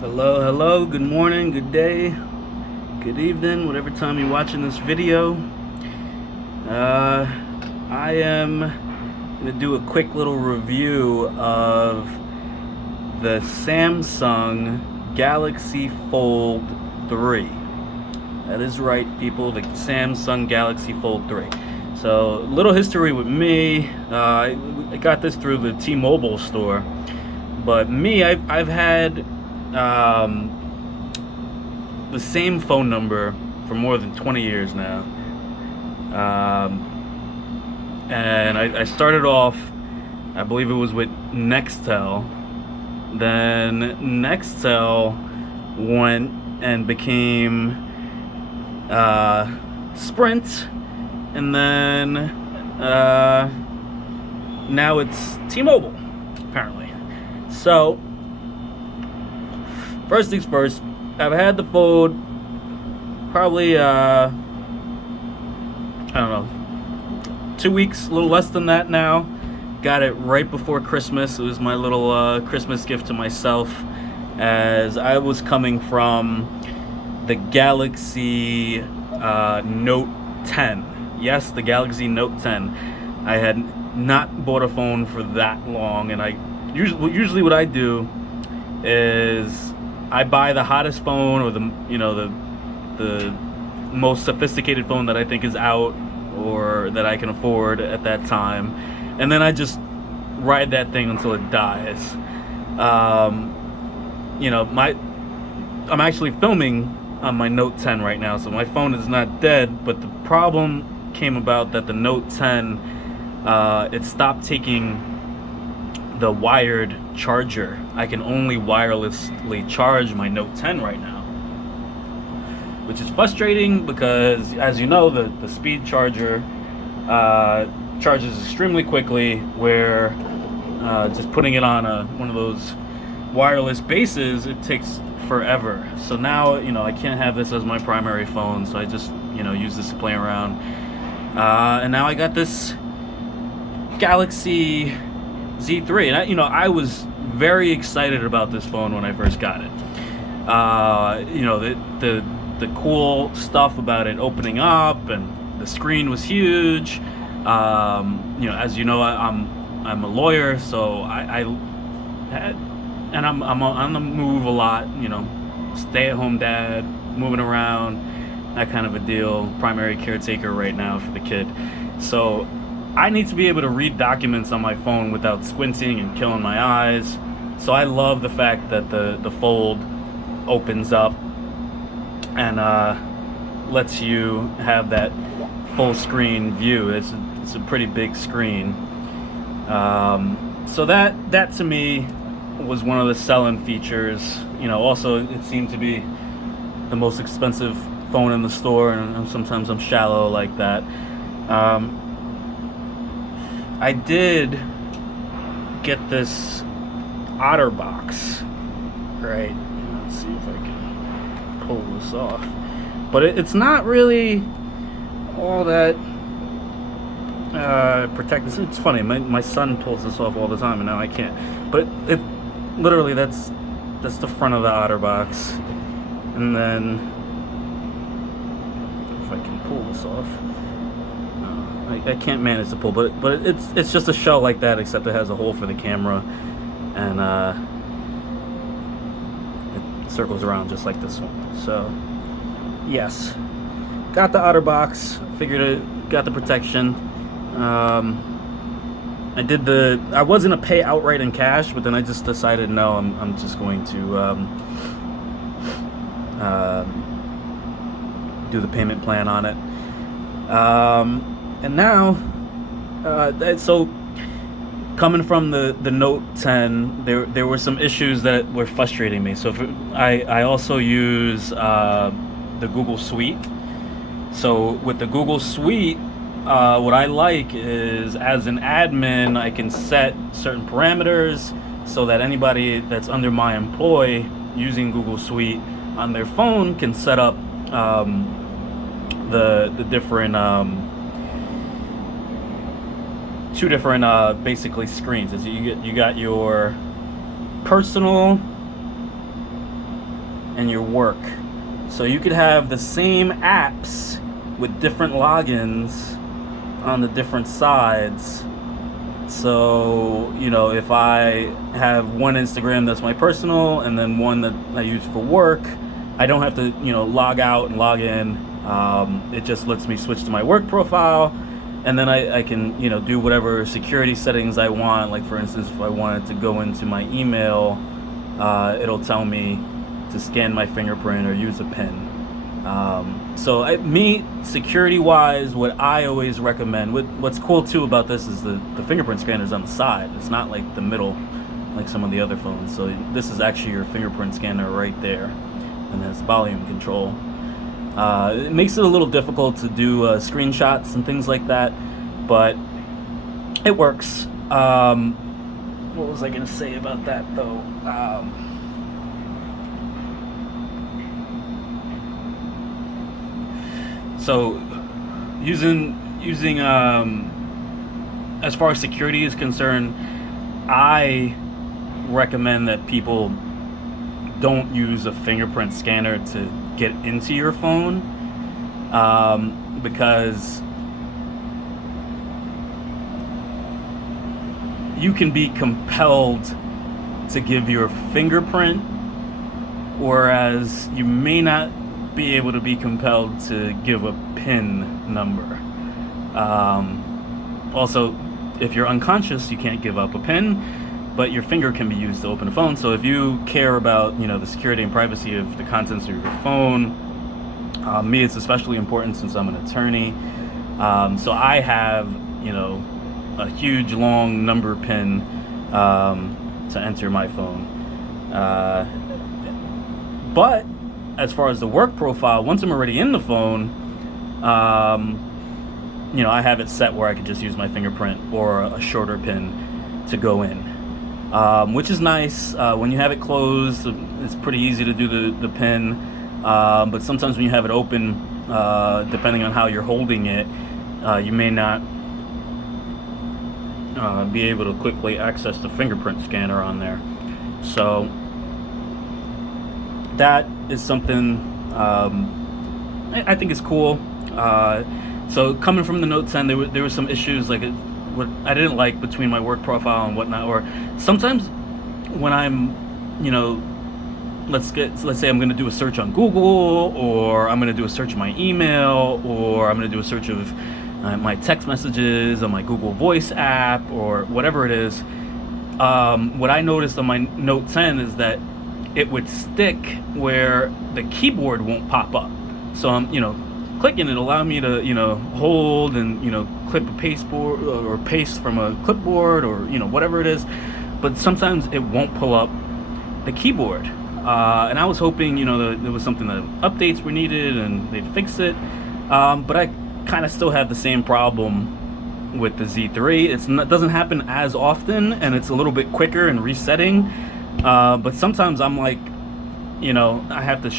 Hello, hello, good morning, good day, good evening, whatever time you're watching this video. Uh, I am going to do a quick little review of the Samsung Galaxy Fold 3. That is right, people, the Samsung Galaxy Fold 3. So, little history with me. I got this through the T-Mobile store. But me, I've had the same phone number for more than 20 years now. And I started off, I believe it was with Nextel. Then Nextel went and became Sprint. And then now it's T-Mobile, apparently. So, first things first, I've had the Fold probably, I don't know, 2 weeks, a little less than that now. Got it right before Christmas. It was my little Christmas gift to myself, as I was coming from the Galaxy Note 10. Yes, the Galaxy Note 10. I had not bought a phone for that long, and I usually what I do is I buy the hottest phone, or the most sophisticated phone that I think is out or that I can afford at that time, and then I just ride that thing until it dies. I'm actually filming on my Note 10 right now, so my phone is not dead, but the problem came about that the Note 10, it stopped taking the wired charger. I can only wirelessly charge my Note 10 right now, which is frustrating because, as you know, the speed charger charges extremely quickly, where just putting it on one of those wireless bases, it takes forever. So now, I can't have this as my primary phone, so I just, use this to play around. And now I got this Galaxy Z3, and I was very excited about this phone when I first got it. The cool stuff about it opening up, and the screen was huge. As you know, I'm a lawyer, so I'm on the move a lot. Stay-at-home dad, moving around, that kind of a deal. Primary caretaker right now for the kid. So I need to be able to read documents on my phone without squinting and killing my eyes. So I love the fact that the Fold opens up and lets you have that full screen view. It's a pretty big screen. So that to me was one of the selling features. Also it seemed to be the most expensive phone in the store, and sometimes I'm shallow like that. I did get this OtterBox, right? Let's see if I can pull this off. But it's not really all that protected. It's funny, my son pulls this off all the time, and now I can't. But it literally, that's the front of the OtterBox, and then if I can pull this off. I can't manage to pull, but it's just a shell like that, except it has a hole for the camera, and it circles around just like this one. So yes, got the OtterBox. Figured it got the protection. I was gonna pay outright in cash, but then I just decided no, I'm just going to do the payment plan on it. And now, so coming from the Note 10, there were some issues that were frustrating me. So I also use the Google Suite. So with the Google Suite, what I like is, as an admin, I can set certain parameters so that anybody that's under my employ using Google Suite on their phone can set up the different two different basically screens. As you got your personal and your work. So you could have the same apps with different logins on the different sides. So, if I have one Instagram that's my personal and then one that I use for work, I don't have to, log out and log in. It just lets me switch to my work profile, and then I can, do whatever security settings I want. Like, for instance, if I wanted to go into my email, it'll tell me to scan my fingerprint or use a PIN. So security-wise, what I always recommend, what's cool too about this is the fingerprint scanner's on the side. It's not like the middle, like some of the other phones. So this is actually your fingerprint scanner right there, and has volume control. It makes it a little difficult to do screenshots and things like that, but it works. What was I gonna say about that though? So using as far as security is concerned, I recommend that people don't use a fingerprint scanner to get into your phone, because you can be compelled to give your fingerprint, whereas you may not be able to be compelled to give a PIN number. Also, if you're unconscious, you can't give up a PIN, but your finger can be used to open a phone. So if you care about, the security and privacy of the contents of your phone, me, it's especially important since I'm an attorney. So I have, a huge long number PIN to enter my phone. But as far as the work profile, once I'm already in the phone, I have it set where I can just use my fingerprint or a shorter PIN to go in, which is nice. When you have it closed, it's pretty easy to do the PIN, but sometimes when you have it open, depending on how you're holding it, you may not be able to quickly access the fingerprint scanner on there. So that is something I think is cool. So coming from the Note 10, there were some issues like what I didn't like between my work profile and whatnot. Or sometimes when I'm, let's say I'm going to do a search on Google, or I'm going to do a search of my email, or I'm going to do a search of my text messages on my Google Voice app, or whatever it is. What I noticed on my Note 10 is that it would stick where the keyboard won't pop up. So I'm, clicking it, allow me to, hold and, clip a paste board or paste from a clipboard, or, whatever it is. But sometimes it won't pull up the keyboard. And I was hoping, there was something that updates were needed and they'd fix it. But I kind of still have the same problem with the Z3. It doesn't happen as often, and it's a little bit quicker in resetting. But sometimes I'm like, I have to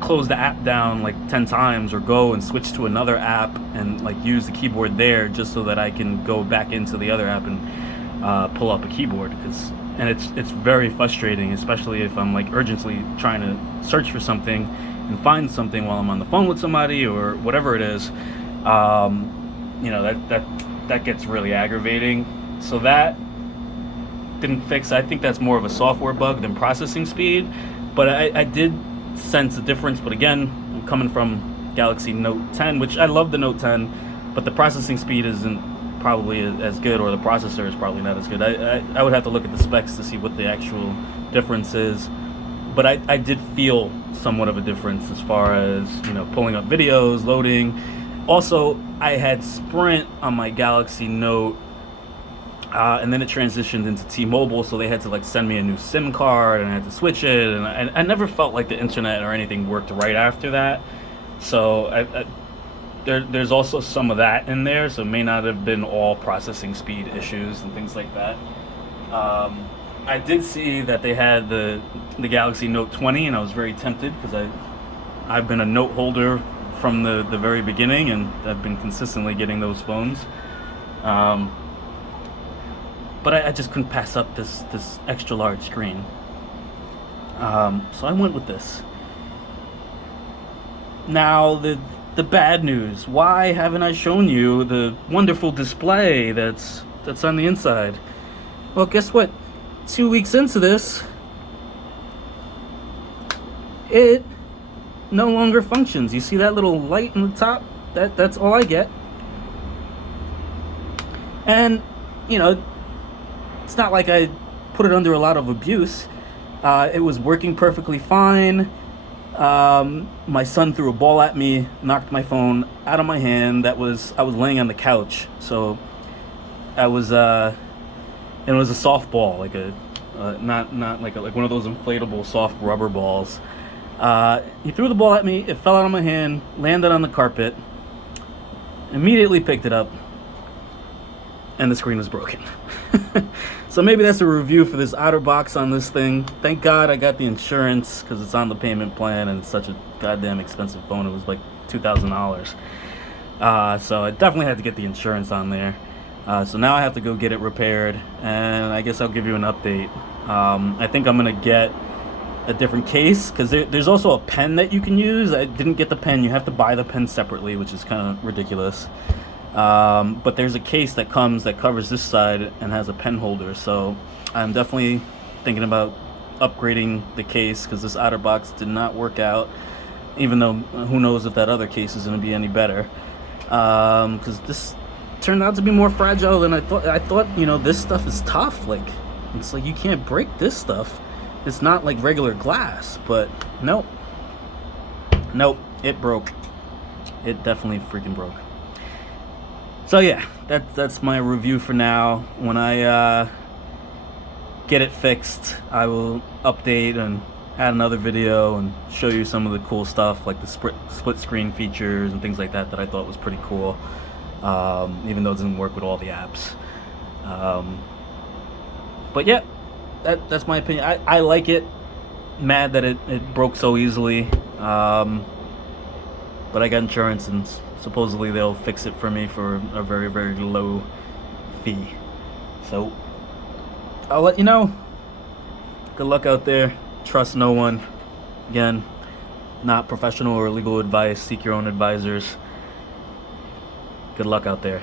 close the app down like 10 times, or go and switch to another app and like use the keyboard there, just so that I can go back into the other app and pull up a keyboard. And it's very frustrating, especially if I'm like urgently trying to search for something and find something while I'm on the phone with somebody or whatever it is. That gets really aggravating. So that didn't fix. I think that's more of a software bug than processing speed, but I did sense a difference. But again, I'm coming from Galaxy Note 10, which I love the Note 10, but the processing speed isn't probably as good, or the processor is probably not as good. I would have to look at the specs to see what the actual difference is, but I did feel somewhat of a difference as far as, pulling up videos, loading. Also, I had Sprint on my Galaxy Note, and then it transitioned into T-Mobile, so they had to like send me a new SIM card, and I had to switch it, and I never felt like the internet or anything worked right after that. So there's also some of that in there, so it may not have been all processing speed issues and things like that. I did see that they had the Galaxy Note 20, and I was very tempted because I've been a Note holder from the very beginning, and I've been consistently getting those phones. But I just couldn't pass up this extra large screen. So I went with this. Now the bad news. Why haven't I shown you the wonderful display that's on the inside? Well, guess what? 2 weeks into this, it no longer functions. You see that little light in the top? That's all I get. And you know, it's not like I put it under a lot of abuse. It was working perfectly fine. My son threw a ball at me, knocked my phone out of my hand. I was laying on the couch, so it was a softball, like not like one of those inflatable soft rubber balls. He threw the ball at me. It fell out of my hand, landed on the carpet. Immediately picked it up, and the screen was broken. So maybe that's a review for this OtterBox on this thing. Thank God I got the insurance, because it's on the payment plan and it's such a goddamn expensive phone. It was like $2,000. So I definitely had to get the insurance on there. So now I have to go get it repaired, and I guess I'll give you an update. I think I'm going to get a different case, because there's also a pen that you can use. I didn't get the pen. You have to buy the pen separately, which is kind of ridiculous. But there's a case that covers this side and has a pen holder, so I'm definitely thinking about upgrading the case, because this OtterBox did not work out, even though who knows if that other case is going to be any better, because this turned out to be more fragile than I thought. You know, this stuff is tough. Like, it's like you can't break this stuff. It's not like regular glass, but nope, it broke. It definitely freaking broke. So yeah, that's my review for now. When I get it fixed, I will update and add another video and show you some of the cool stuff, like the split screen features and things like that I thought was pretty cool, even though it doesn't work with all the apps. But yeah, that's my opinion. I like it. Mad that it broke so easily, but I got insurance, and supposedly they'll fix it for me for a very, very low fee. So I'll let you know. Good luck out there. Trust no one. Again, not professional or legal advice. Seek your own advisors. Good luck out there.